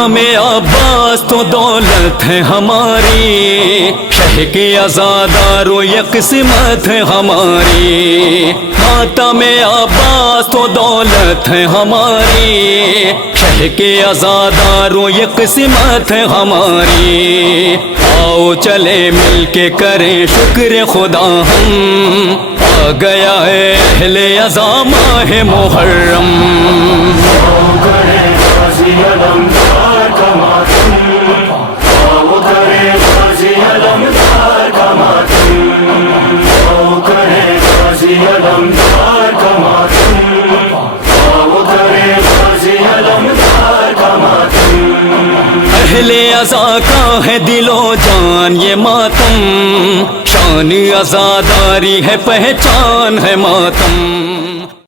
मातम अब्बास तो दौलत है हमारी, शह के आज़ादारो ये किस्मत है हमारी। मातम अब्बास तो दौलत है हमारी, शह के आज़ादारो ये किस्मत है हमारी। आओ चले मिलके करें शुक्र खुदा हम, आ गया है अहले अज़ा माह मुहर्रम। अहले अज़ा का है दिलो जान ये मातम, शान अज़ादारी है पहचान है मातम।